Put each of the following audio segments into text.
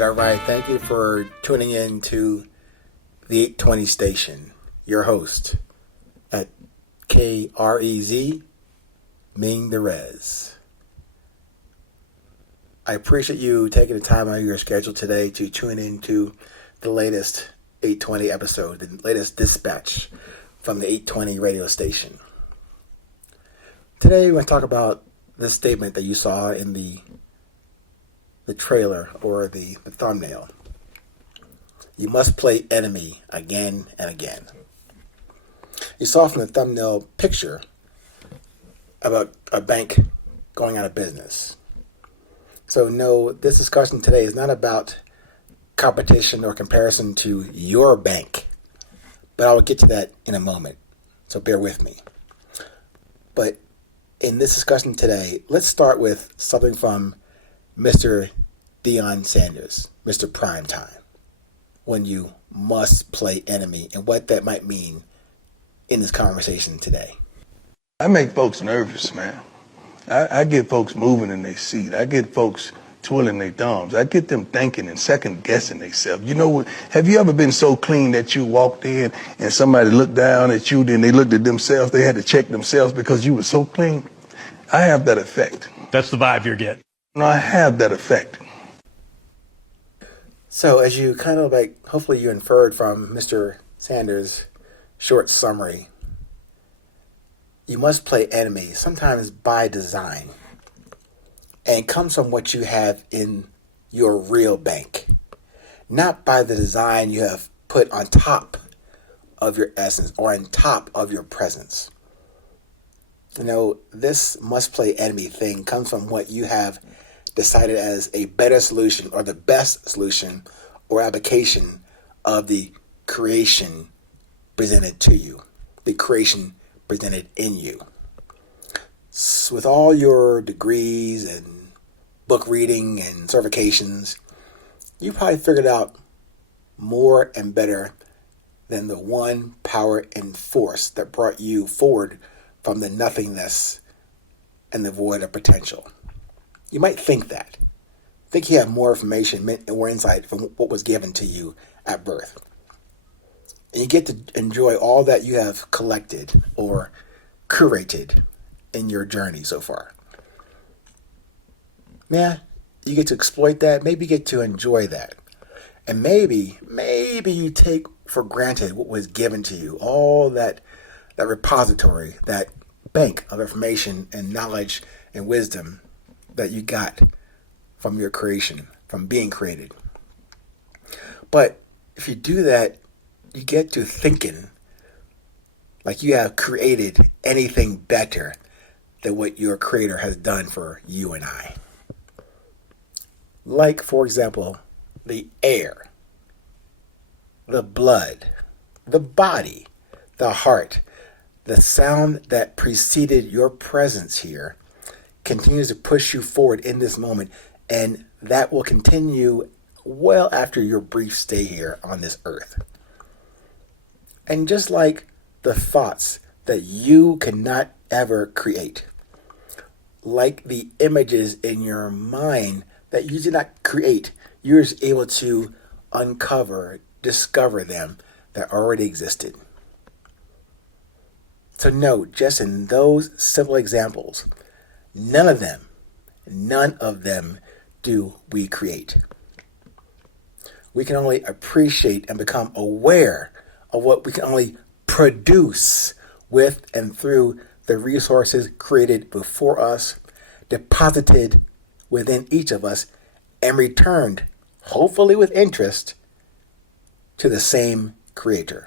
All right. Thank you for tuning in to the 820 station. Your host at KREZ, Ming the Rez. I appreciate you taking the time out of your schedule today to tune into the latest 820 episode, the latest dispatch from the 820 radio station. Today we're going to talk about the statement that you saw in the trailer or the thumbnail. You must play enemy again and again. You saw from the thumbnail picture about a bank going out of business. So no, this discussion today is not about competition or comparison to your bank, but I will get to that in a moment, so bear with me. But in this discussion today, let's start with something from Mr. Deion Sanders, Mr. Primetime, when you must play enemy and what that might mean in this conversation today. I make folks nervous, man. I get folks moving in their seat. I get folks twirling their thumbs. I get them thinking and second guessing themselves. You know, have you ever been so clean that you walked in and somebody looked down at you, then they looked at themselves, they had to check themselves because you were so clean? I have that effect. That's the vibe you're getting. No, I have that effect. So as you kind of hopefully you inferred from Mr. Sanders' short summary, you must play enemy, sometimes by design, and it comes from what you have in your real bank, not by the design you have put on top of your essence or on top of your presence. You know, this must play enemy thing comes from what you have decided as a better solution or the best solution or application of the creation presented to you, the creation presented in you. So with all your degrees and book reading and certifications, you probably figured out more and better than the one power and force that brought you forward from the nothingness and the void of potential. You might think that. Think you have more information and more insight from what was given to you at birth. And you get to enjoy all that you have collected or curated in your journey so far. Yeah, you get to exploit that. Maybe you get to enjoy that. And maybe you take for granted what was given to you, all that repository, that bank of information and knowledge and wisdom that you got from your creation, from being created. But if you do that, you get to thinking like you have created anything better than what your creator has done for you and I. Like, for example, the air, the blood, the body, the heart, the sound that preceded your presence here continues to push you forward in this moment, and that will continue well after your brief stay here on this earth. And just like the thoughts that you cannot ever create, like the images in your mind that you did not create, you're able to uncover, discover them that already existed. So note, just in those simple examples, none of them do we create. We can only appreciate and become aware of what we can only produce with and through the resources created before us, deposited within each of us, and returned, hopefully with interest, to the same creator.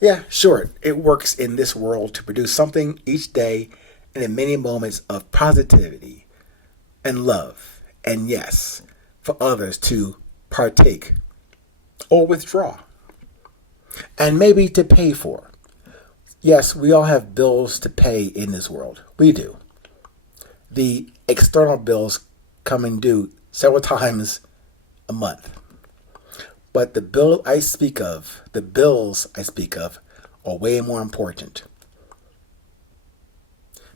Yeah, sure, it works in this world to produce something each day and in many moments of positivity and love, and yes, for others to partake or withdraw, and maybe to pay for. Yes, we all have bills to pay in this world. We do. The external bills come and due several times a month. But the bills I speak of are way more important.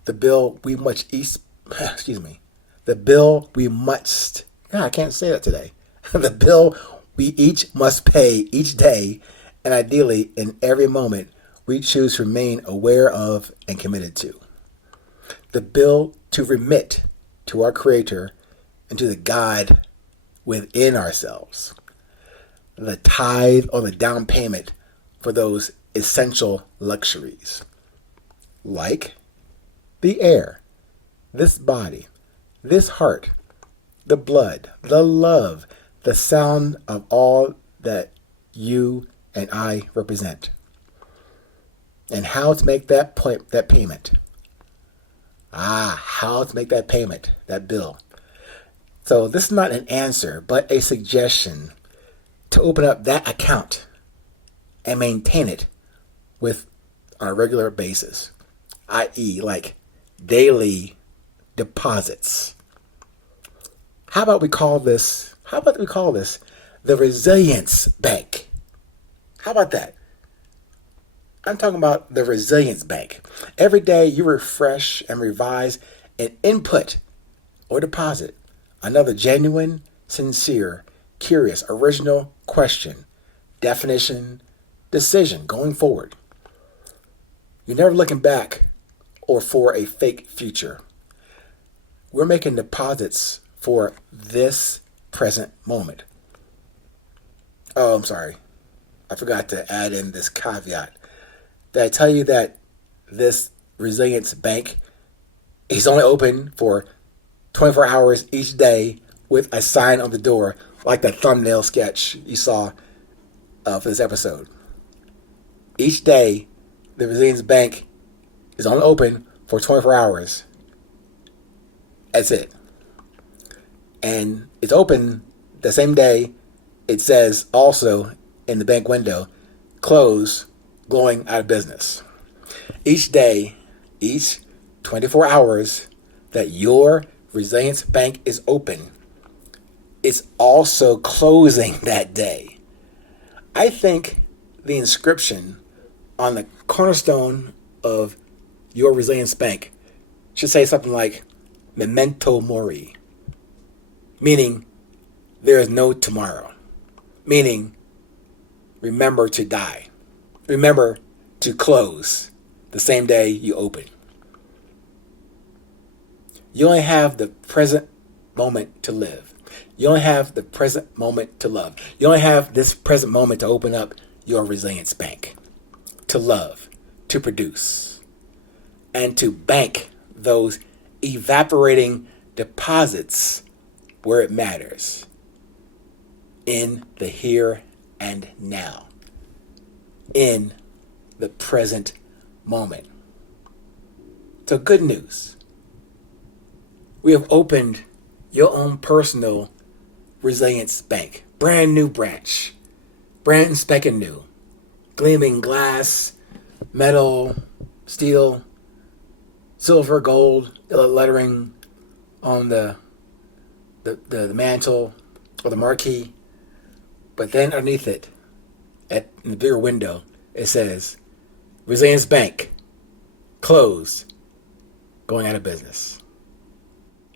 The bill we must, I can't say that today. The bill we each must pay each day, and ideally in every moment we choose to remain aware of and committed to. The bill to remit to our Creator and to the God within ourselves. The tithe or the down payment for those essential luxuries, like the air, this body, this heart, the blood, the love, the sound of all that you and I represent. And how to make that payment. How to make that payment, that bill. So this is not an answer, but a suggestion to open up that account and maintain it with on a regular basis, i.e., like daily deposits. How about we call this the Resilience Bank? How about that? I'm talking about the Resilience Bank. Every day you refresh and revise and input or deposit another genuine, sincere, curious, original question, definition, decision going forward. You're never looking back or for a fake future. We're making deposits for this present moment. Oh, I'm sorry. I forgot to add in this caveat. Did I tell you that this Resilience Bank is only open for 24 hours each day with a sign on the door, like the thumbnail sketch you saw for this episode? Each day, the Resilience Bank is only open for 24 hours. That's it. And it's open the same day it says also in the bank window, close, going out of business. Each day, each 24 hours that your Resilience Bank is open, it's also closing that day. I think the inscription on the cornerstone of your Resilience Bank should say something like Memento Mori, meaning there is no tomorrow, meaning remember to die. Remember to close the same day you open. You only have the present moment to live. You only have the present moment to love. You only have this present moment to open up your Resilience Bank, to love, to produce, and to bank those evaporating deposits where it matters, in the here and now, in the present moment. So good news. We have opened your own personal Resilience Bank. Brand new branch. Brand spanking new. Gleaming glass, metal, steel, silver, gold, lettering on the mantle or the marquee. But then underneath it, in the bigger window, it says, Resilience Bank, closed, going out of business.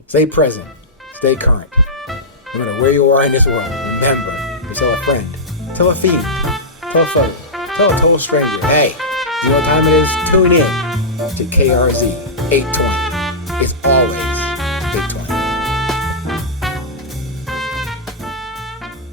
Stay present, stay current. No matter where you are in this world, remember to tell a friend, tell a feed, tell a foe, tell a total stranger, hey, you know what time it is? Tune in to KRZ 820. It's always 820.